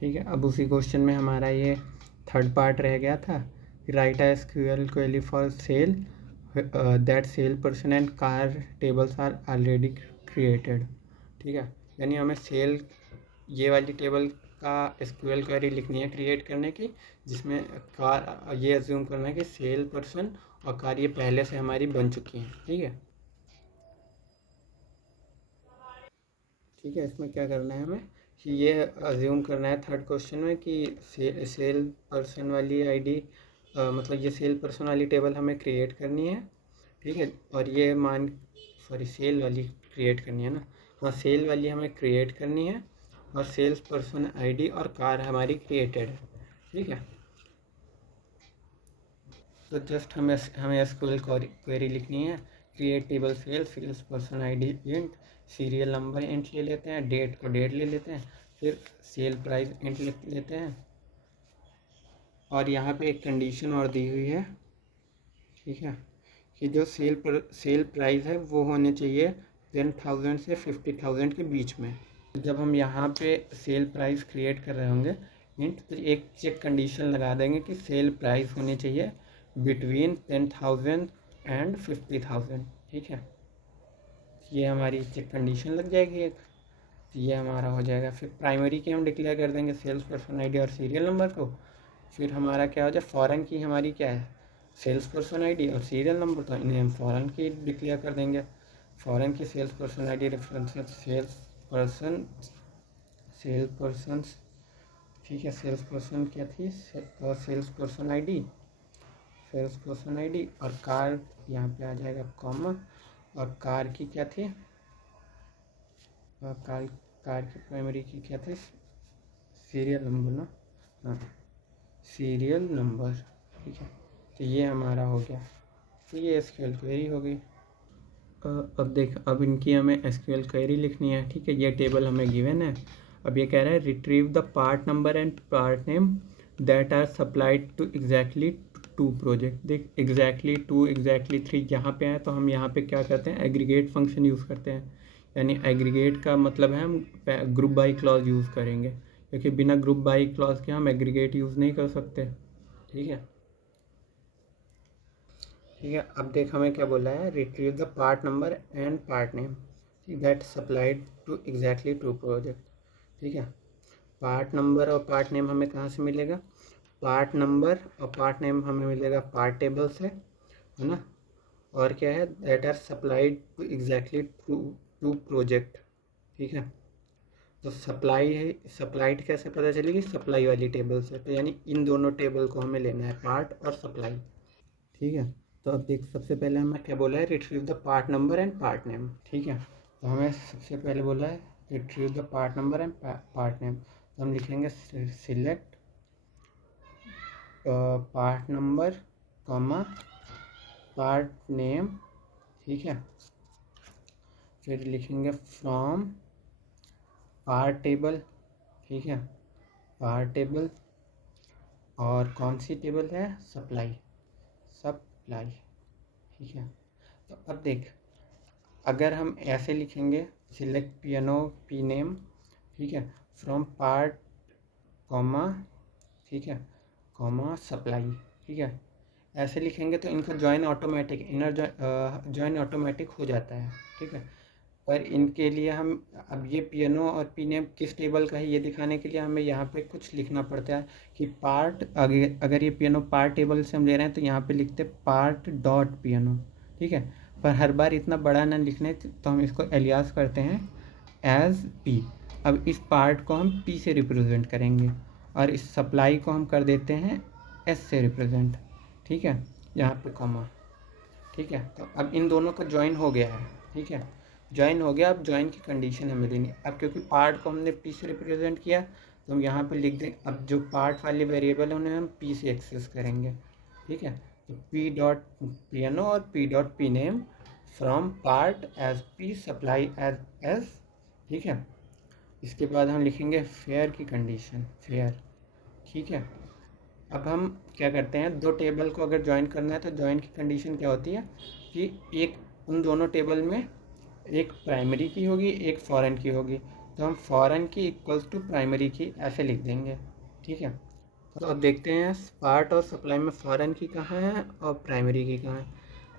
ठीक है। अब उसी क्वेश्चन में हमारा ये थर्ड पार्ट रह गया था, write a SQL query for sale that sale person and car tables are already created. ठीक है, यानी हमें सेल ये वाली टेबल का SQL क्वेरी लिखनी है क्रिएट करने की, जिसमें कार ये अज्यूम करना है कि सेल पर्सन और कार ये पहले से हमारी बन चुकी हैं। ठीक है, ठीक है। इसमें क्या करना है हमें कि ये अज्यूम करना है थर्ड क्वेश्चन में कि सेल पर्सन वाली आईडी मतलब ये सेल पर्सन वाली टेबल हमें क्रिएट करनी है। ठीक है, और ये सेल वाली क्रिएट करनी है ना, हाँ सेल वाली हमें क्रिएट करनी है और सेल्स पर्सन आईडी और कार हमारी क्रिएटेड है। ठीक है, तो जस्ट हमें SQL क्वेरी लिखनी है, create table sales person ID int, serial number int ले लेते हैं, डेट को डेट ले लेते हैं, फिर सेल प्राइस इंट लेते हैं, और यहाँ पे एक कंडीशन और दी हुई है। ठीक है, कि जो सेल प्राइस है वो होने चाहिए 10,000 से 50,000 के बीच में। जब हम यहाँ पे सेल प्राइस क्रिएट कर रहे होंगे इंट, तो एक चेक कंडीशन लगा देंगे कि सेल प्राइस होनी चाहिए बिटवीन 10,000 एंड 50,000। ठीक है, ये हमारी चेक कंडीशन लग जाएगी एक, तो ये हमारा हो जाएगा। फिर प्राइमरी की हम डिक्लेयर कर देंगे सेल्स पर्सन आईडी और सीरियल नंबर को। फिर हमारा क्या हो जाए, फॉरेन की हमारी क्या है, सेल्स पर्सन आईडी और सीरियल नंबर, तो इन्हें हम फॉरेन की डिक्लेयर कर देंगे। फॉरेन की sales person ID reference sales person, ठीक है, सेल्स पर्सन क्या थी, सेल्स पर्सन आईडी और कार यहाँ पे आ जाएगा कॉमा, और कार की क्या थी, कार की प्राइमरी की क्या थी, सीरियल नंबर ना, हाँ सीरियल नंबर। ठीक है, तो ये हमारा हो गया, तो ये SQL क्वेरी हो गई। अब देख, अब इनकी हमें SQL क्वेरी लिखनी है। ठीक है, ये टेबल हमें गिवन है। अब ये कह रहा है retrieve the part number and part name that are supplied to exactly 2 project. देख एग्जैक्टली 2 एग्जैक्टली 3 यहाँ पे आए, तो हम यहाँ पे क्या करते हैं, एग्रीगेट फंक्शन यूज़ करते हैं। यानी एग्रीगेट का मतलब है हम ग्रुप बाई क्लॉज यूज़ करेंगे, क्योंकि बिना ग्रुप बाई क्लॉज के हम एग्रीगेट यूज़ नहीं कर सकते। ठीक है, ठीक है। अब देख हमें क्या बोला है, retrieve the part number and part name that supplied to exactly 2 project. ठीक है, पार्ट नंबर और पार्ट नेम हमें कहाँ से मिलेगा, पार्ट नंबर और पार्ट नेम हमें मिलेगा पार्ट टेबल से, है ना। और क्या है, that are supplied to exactly 2 project. ठीक है, तो सप्लाइड कैसे पता चलेगी, सप्लाई वाली टेबल से, तो यानी इन दोनों टेबल को हमें लेना है, पार्ट और सप्लाई। ठीक है, तो अब देख सबसे पहले हमें क्या बोला है, retrieve the part number and part name. ठीक है, तो हमें सबसे पहले बोला है retrieve the part number and part name, तो हम लिखेंगे select part number comma part name. ठीक है, फिर लिखेंगे फ्रॉम पार्ट टेबल। ठीक है, पार्ट टेबल, और कौन सी टेबल है, सप्लाई। ठीक है, तो अब देख अगर हम ऐसे लिखेंगे सिलेक्ट पी नेम, ठीक है, फ्रॉम पार्ट कॉमा, ठीक है, कॉमा सप्लाई। ठीक है, ऐसे लिखेंगे तो इनका join automatic, inner join automatic हो जाता है। ठीक है, पर इनके लिए हम अब ये पियानो और पी नेम किस टेबल का है ये दिखाने के लिए हमें यहाँ पे कुछ लिखना पड़ता है कि पार्ट, अगर ये पियानो पार्ट टेबल से हम ले रहे हैं तो यहाँ पे लिखते पार्ट डॉट पियानो। ठीक है, पर हर बार इतना बड़ा ना लिखने, तो हम इसको एलियास करते हैं एज पी। अब इस पार्ट को हम पी से रिप्रेजेंट करेंगे और इस सप्लाई को हम कर देते हैं एस से रिप्रेजेंट। ठीक है, यहाँ पे कॉमा। ठीक है, तो अब इन दोनों का ज्वाइन हो गया है। ठीक है, ज्वाइन हो गया। अब ज्वाइन की कंडीशन हमें देनी, अब क्योंकि पार्ट को हमने पी से रिप्रेजेंट किया तो हम यहाँ पे लिख दें, अब जो पार्ट वाले वेरिएबल है उन्हें हम पी से एक्सेस करेंगे। ठीक है, तो पी डॉट पियानो और P dot P name from part as P supply as S. ठीक है, इसके बाद हम लिखेंगे फेयर की कंडीशन, फेयर। ठीक है, अब हम क्या करते हैं, दो टेबल को अगर ज्वाइन करना है तो ज्वाइन की कंडीशन क्या होती है कि एक उन दोनों टेबल में एक प्राइमरी की होगी, एक फॉरेन की होगी। तो हम फॉरेन की इक्वल्स टू प्राइमरी की ऐसे लिख देंगे, ठीक है। तो अब देखते हैं पार्ट और सप्लाई में फॉरेन की कहाँ है और प्राइमरी की कहाँ है।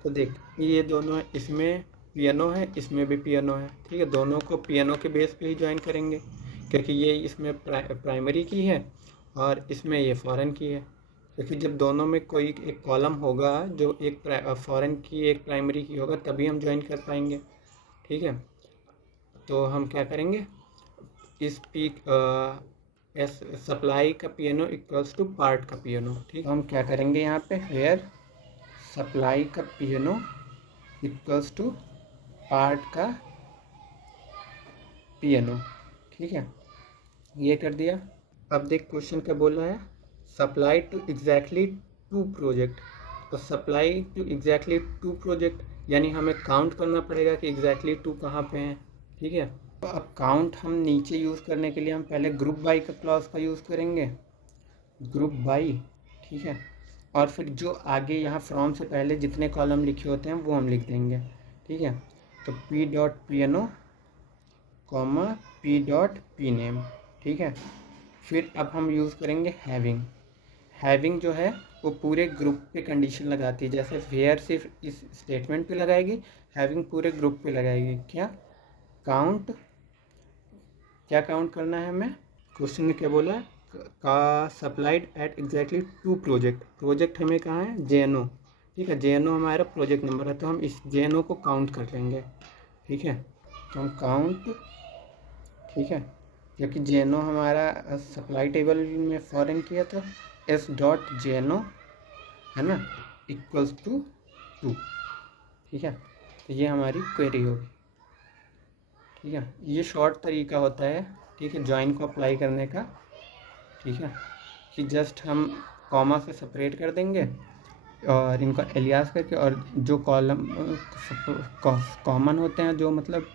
तो देख ये दोनों है, इसमें पियानो है, इसमें भी पियानो है, ठीक है। दोनों को पियानो के बेस पे ही ज्वाइन करेंगे, क्योंकि ये इसमें प्राइमरी की है और इसमें ये फॉरेन की है। क्योंकि जब दोनों में कोई एक कॉलम होगा जो एक फॉरेन की एक प्राइमरी की होगा, तभी हम ज्वाइन कर पाएंगे, ठीक है। तो हम क्या करेंगे, इस पीक एस सप्लाई का पियानो इक्वल्स टू पार्ट का पियानो, ठीक। हम क्या करेंगे यहाँ पे, वेयर सप्लाई का पियानो इक्वल्स टू पार्ट का पियानो, ठीक है। ये कर दिया। अब देख क्वेश्चन क्या बोल रहा है, सप्लाई टू एग्जैक्टली 2 प्रोजेक्ट। तो सप्लाई टू एग्जैक्टली 2 प्रोजेक्ट यानी हमें काउंट करना पड़ेगा कि एग्जैक्टली 2 कहाँ पे हैं, ठीक है। तो अब काउंट हम नीचे यूज़ करने के लिए हम पहले ग्रुप बाई का क्लॉज का यूज़ करेंगे, ग्रुप बाई, ठीक है। और फिर जो आगे यहाँ फ्रॉम से पहले जितने कॉलम लिखे होते हैं वो हम लिख देंगे, ठीक है। तो P dot piano comma P dot P name, ठीक है। फिर अब हम यूज़ करेंगे हैविंग जो है वो पूरे ग्रुप पे कंडीशन लगाती है, जैसे वेयर सिर्फ इस स्टेटमेंट पे लगाएगी, हैविंग पूरे ग्रुप पे लगाएगी। क्या काउंट करना है हमें, क्वेश्चन में क्या बोला है, का सप्लाइड एट एग्जैक्टली 2 प्रोजेक्ट हमें कहाँ है, JNO, ठीक है। JNO हमारा प्रोजेक्ट नंबर है, तो हम इस JNO को काउंट कर लेंगे, ठीक है। तो हम काउंट, ठीक है, क्योंकि JNO हमारा सप्लाई टेबल में फॉरेन किया था, S.JNO है ना इक्वल्स टू 2, ठीक है। तो ये हमारी क्वेरी होगी, ठीक है। ये शॉर्ट तरीका होता है, ठीक है, ज्वाइन को अप्लाई करने का, ठीक है, कि जस्ट हम कॉमा से सेपरेट कर देंगे और इनको एलियास करके, और जो कॉलम कॉमन होते हैं, जो मतलब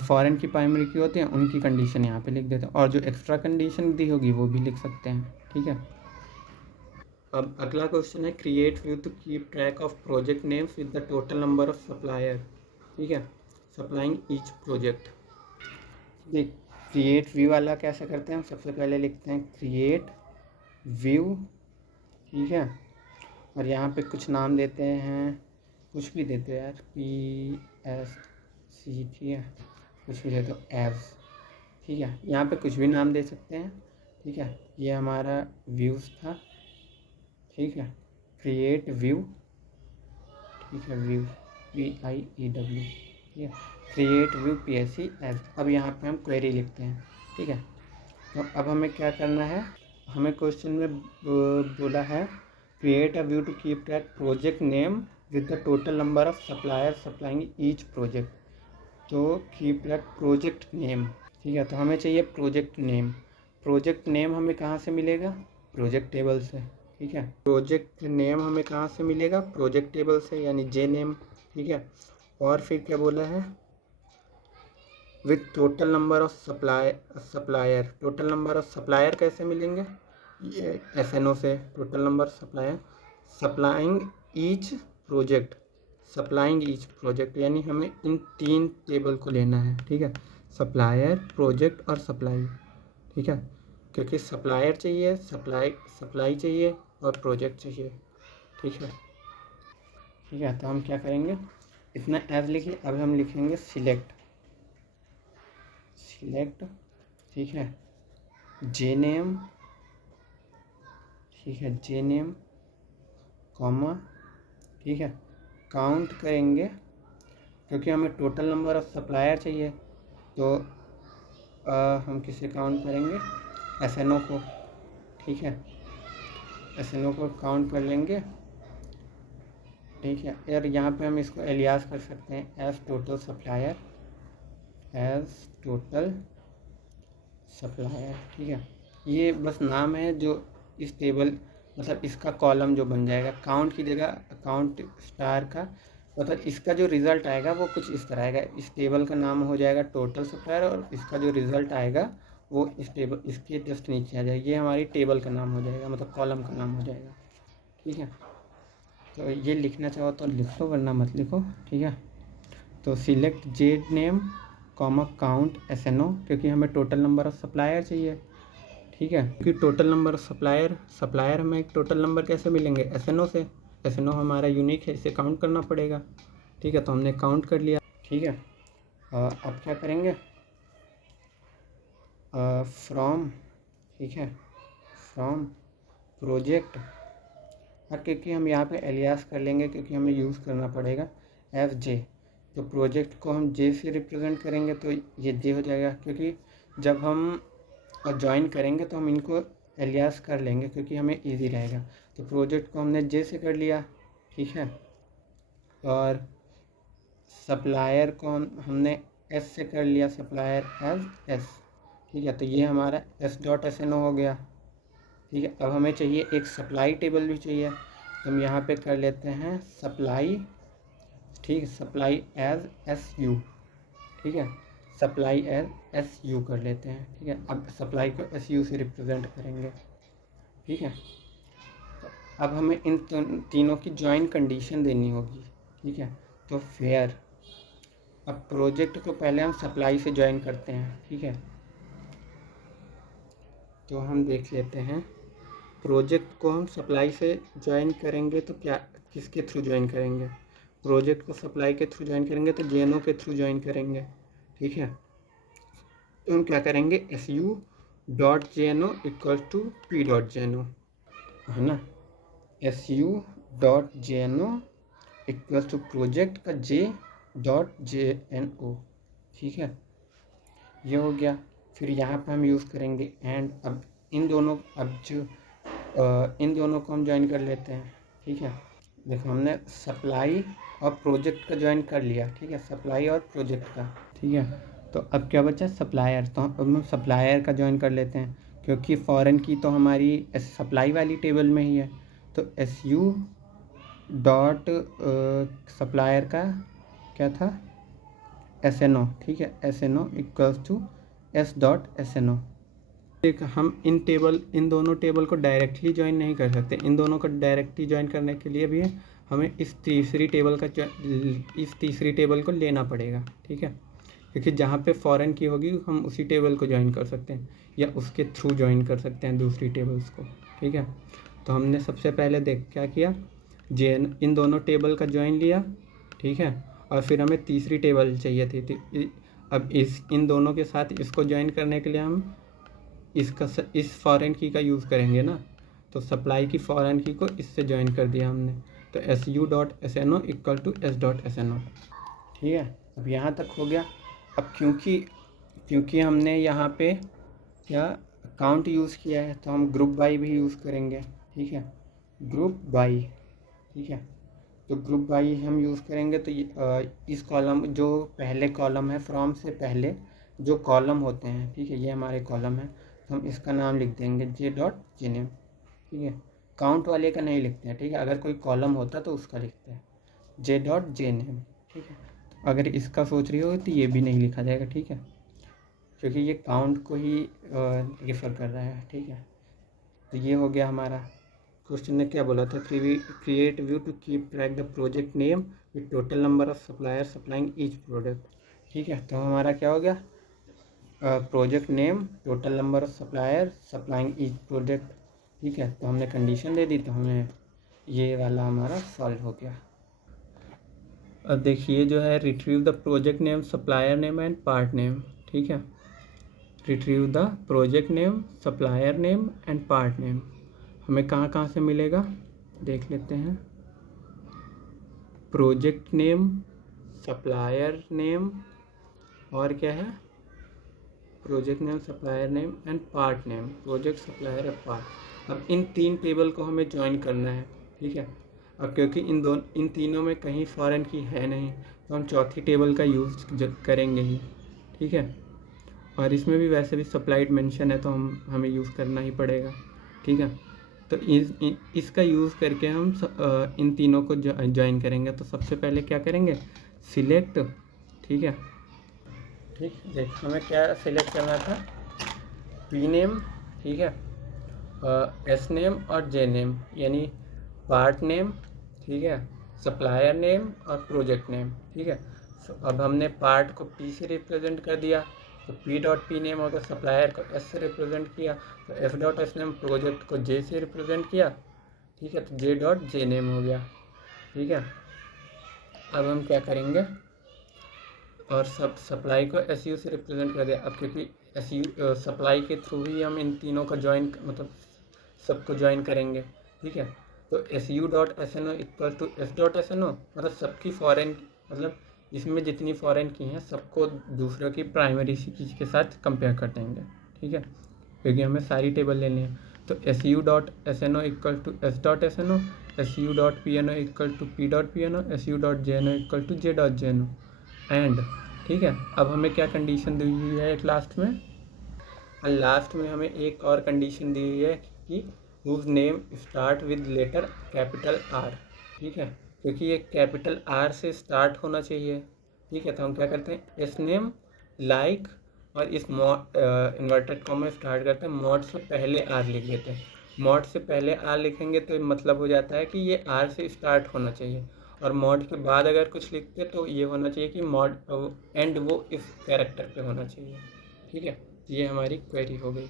फॉरेन की प्राइमरी की होती हैं, उनकी कंडीशन यहाँ पे लिख देते हैं, और जो एक्स्ट्रा कंडीशन दी होगी वो भी लिख सकते हैं, ठीक है। अब अगला क्वेश्चन है, create view to keep track of project names with the total number of supplier, ठीक है, सप्लाइंग ईच प्रोजेक्ट। देख क्रिएट व्यू वाला कैसे करते हैं, हम सबसे पहले लिखते हैं क्रिएट व्यू, ठीक है, और यहाँ पे कुछ नाम देते हैं, कुछ भी देते हैं यार, PSC, ठीक है, कुछ भी दे दो, एव्स, ठीक है। यहाँ पे कुछ भी नाम दे सकते हैं, ठीक है। ये हमारा व्यूज़ था, ठीक है, क्रिएट व्यू, ठीक है, व्यू VIEW, ठीक है, क्रिएट व्यू PSC एव्स। अब यहाँ पे हम क्वेरी लिखते हैं, ठीक है। तो अब हमें क्या करना है, हमें क्वेश्चन में बोला है create a view to keep track project name with the total number of supplier supplying each project. तो कीप ट्रैक प्रोजेक्ट नेम, ठीक है। तो हमें चाहिए प्रोजेक्ट नेम हमें कहाँ से मिलेगा, प्रोजेक्ट टेबल से, ठीक है। प्रोजेक्ट नेम हमें कहाँ से मिलेगा, प्रोजेक्ट टेबल से, यानी JName, ठीक है। और फिर क्या बोला है, with total number of supplier, total number of supplier कैसे मिलेंगे, ये SNO से, total number supplier supplying each project, यानी हमें इन 3 टेबल को लेना है, ठीक है, सप्लायर, प्रोजेक्ट और सप्लाई, ठीक है। क्योंकि सप्लायर चाहिए, सप्लाई चाहिए और प्रोजेक्ट चाहिए, ठीक है, ठीक है। तो हम क्या करेंगे, इतना एज लिखिए। अब हम लिखेंगे सिलेक्ट, ठीक है, JName, ठीक है, JName कॉमा, ठीक है, काउंट करेंगे क्योंकि हमें टोटल नंबर ऑफ सप्लायर चाहिए, तो हम किसे काउंट करेंगे, SNO को, ठीक है, SNO को काउंट कर लेंगे, ठीक है। यार यहाँ पे हम इसको एलियास कर सकते हैं एज टोटल सप्लायर, ठीक है। ये बस नाम है जो इस टेबल, मतलब इसका कॉलम जो बन जाएगा, काउंट की जगह काउंट स्टार का, मतलब इसका जो रिज़ल्ट आएगा वो कुछ इस तरह आएगा, इस टेबल का नाम हो जाएगा टोटल सप्लायर, और इसका जो रिज़ल्ट आएगा वो इस टेबल, इसके जस्ट नीचे आ जाएगा, ये हमारी टेबल का नाम हो जाएगा, मतलब कॉलम का नाम हो जाएगा, ठीक है। तो ये लिखना चाहो तो लिख लो, वरना मत लिखो, ठीक है। तो select JName comma count SNO, क्योंकि हमें टोटल नंबर ऑफ सप्लायर चाहिए, ठीक है। क्योंकि टोटल नंबर ऑफ सप्लायर हमें टोटल नंबर कैसे मिलेंगे, SNO से। SNO हमारा यूनिक है, इसे काउंट करना पड़ेगा, ठीक है। तो हमने काउंट कर लिया, ठीक है। अब क्या करेंगे, फ्रॉम, ठीक है, फ्रॉम प्रोजेक्ट, क्योंकि हम यहाँ पे एलियास कर लेंगे क्योंकि हमें यूज़ करना पड़ेगा FJ। तो प्रोजेक्ट को हम J से रिप्रेजेंट करेंगे तो ये J हो जाएगा, क्योंकि जब हम ज्वाइन करेंगे तो हम इनको एलियास कर लेंगे क्योंकि हमें इजी रहेगा। तो प्रोजेक्ट को हमने J से कर लिया, ठीक है। और सप्लायर को हमने S से कर लिया, सप्लायर एज S, ठीक है। तो ये हमारा S.SNO हो गया, ठीक है। अब हमें चाहिए एक सप्लाई टेबल भी चाहिए, तो हम यहाँ पे कर लेते हैं सप्लाई, ठीक है, सप्लाई एज SU, ठीक है, सप्लाई एज SU कर लेते हैं, ठीक है। अब सप्लाई को SU से रिप्रेजेंट करेंगे, ठीक है। तो अब हमें इन तीनों की जॉइन कंडीशन देनी होगी, ठीक है। तो फेयर, अब प्रोजेक्ट को पहले हम सप्लाई से ज्वाइन करते हैं, ठीक है। तो हम देख लेते हैं, प्रोजेक्ट को हम सप्लाई से ज्वाइन करेंगे तो क्या, किसके थ्रू ज्वाइन करेंगे, प्रोजेक्ट को सप्लाई के थ्रू ज्वाइन करेंगे तो JNO के थ्रू ज्वाइन करेंगे, ठीक है। तो हम क्या करेंगे, SU.JNO इक्वल टू P.JNO, है ना। SU.JNO इक्वल टू प्रोजेक्ट का J.JNO, ठीक है, ये हो गया। फिर यहाँ पर हम यूज़ करेंगे एंड। अब इन दोनों को हम ज्वाइन कर लेते हैं, ठीक है। देखो हमने सप्लाई और प्रोजेक्ट का ज्वाइन कर लिया, ठीक है, सप्लाई और प्रोजेक्ट का, ठीक है। तो अब क्या बचा, सप्लायर। तो अब हम सप्लायर का ज्वाइन कर लेते हैं क्योंकि फॉरेन की तो हमारी सप्लाई वाली टेबल में ही है। तो SU डॉट सप्लायर का क्या था, SNO, ठीक है, SNO इक्वल्स टू S.SNO। एक हम इन दोनों टेबल को डायरेक्टली ज्वाइन नहीं कर सकते, इन दोनों को डायरेक्टली ज्वाइन करने के लिए भी हमें इस तीसरी टेबल को लेना पड़ेगा, ठीक है। क्योंकि जहाँ पे फॉरेन की होगी हम उसी टेबल को ज्वाइन कर सकते हैं या उसके थ्रू ज्वाइन कर सकते हैं दूसरी टेबल्स को, ठीक है। तो हमने सबसे पहले क्या किया, इन दोनों टेबल का ज्वाइन लिया, ठीक है। और फिर हमें तीसरी टेबल चाहिए थी। अब इन दोनों के साथ इसको ज्वाइन करने के लिए हम इस फॉरेन की का यूज़ करेंगे ना। तो सप्लाई की फॉरेन की को इससे ज्वाइन कर दिया हमने। तो SU.SNO इक्वल टू S.SNO, ठीक है। अब यहाँ तक हो गया। अब क्योंकि हमने यहाँ पे क्या काउंट यूज़ किया है तो हम ग्रुप बाई भी यूज़ करेंगे, ठीक है, ग्रुप बाई, ठीक है। तो ग्रुप बाई हम यूज़ करेंगे तो इस कॉलम, जो पहले कॉलम है फ्रॉम से पहले जो कॉलम होते हैं, ठीक है, ये हमारे कॉलम है, तो हम इसका नाम लिख देंगे J.JName, ठीक है। काउंट वाले का नहीं लिखते हैं, ठीक है, अगर कोई कॉलम होता तो उसका लिखते हैं J.JName, ठीक है। अगर इसका सोच रही हो तो ये भी नहीं लिखा जाएगा, ठीक है, क्योंकि ये काउंट को ही रेफर कर रहा है, ठीक है। तो ये हो गया हमारा। क्वेश्चन ने क्या बोला था, create view to keep track the project name with total number of supplier supplying each product, ठीक है। तो हमारा क्या हो गया, project name, total number of supplier supplying each product, ठीक है। तो हमने कंडीशन दे दी तो हमें ये वाला हमारा सॉल्व हो गया। अब देखिए जो है, retrieve the project name, supplier name and part name, ठीक है। Retrieve the project name, supplier name and part name हमें कहाँ से मिलेगा, देख लेते हैं। प्रोजेक्ट नेम, सप्लायर नेम और क्या है, project name, supplier name and part name, project, supplier और पार्ट। अब इन तीन टेबल को हमें ज्वाइन करना है, ठीक है। अब क्योंकि इन तीनों में कहीं फॉरेन की है नहीं तो हम चौथी टेबल का यूज़ करेंगे ही, ठीक है। और इसमें भी वैसे भी सप्लाइड मेंशन है तो हमें यूज़ करना ही पड़ेगा, ठीक है। तो इसका यूज़ करके हम इन तीनों को ज्वाइन करेंगे। तो सबसे पहले क्या करेंगे, सिलेक्ट, ठीक है, ठीक, देख हमें क्या सिलेक्ट करना था, P नेम, ठीक है, S नेम और J नेम, यानी पार्ट नेम, ठीक है, सप्लायर नेम और प्रोजेक्ट नेम, ठीक है। अब हमने पार्ट को पी से रिप्रेजेंट कर दिया, तो पी डॉट पी नेम हो गया, सप्लायर को एस से रिप्रेजेंट किया, तो F dot S name project को जे से रिप्रेजेंट किया, ठीक है, तो जे डॉट जे नेम हो गया, ठीक है। अब हम क्या करेंगे, और सप्लाई को एस यू से रिप्रेजेंट कर दिया। अब क्योंकि एस यू सप्लाई के थ्रू ही हम इन तीनों का ज्वाइन, मतलब सबको ज्वाइन करेंगे, ठीक है। तो S U dot S N O equal to S dot S N O, मतलब सबकी फॉरेन, मतलब इसमें जितनी फॉरेन की हैं सबको दूसरों की प्राइमरी की के साथ कंपेयर कर देंगे, ठीक है, क्योंकि हमें सारी टेबल लेनी है। तो S U dot S N O equal to S dot S N O, S U dot P N O equal to P dot P N O, S U dot J N O equal to J dot J N O and, ठीक है। अब हमें क्या condition दी हुई है एक last में, last में हमें एक और कंडीशन दी हुई है कि whose name start with letter capital R, ठीक है, क्योंकि ये कैपिटल आर से स्टार्ट होना चाहिए, ठीक है। तो हम क्या करते हैं, एस नेम लाइक, और इस इन्वर्टेड कॉमा स्टार्ट करते हैं, मॉड से पहले आर लिख देते हैं। मॉड से पहले आर लिखेंगे तो मतलब हो जाता है कि ये आर से स्टार्ट होना चाहिए, और मॉड के बाद अगर कुछ लिखते तो ये होना चाहिए कि मॉड एंड वो इस कैरेक्टर पे होना चाहिए, ठीक है। ये हमारी क्वेरी हो गई।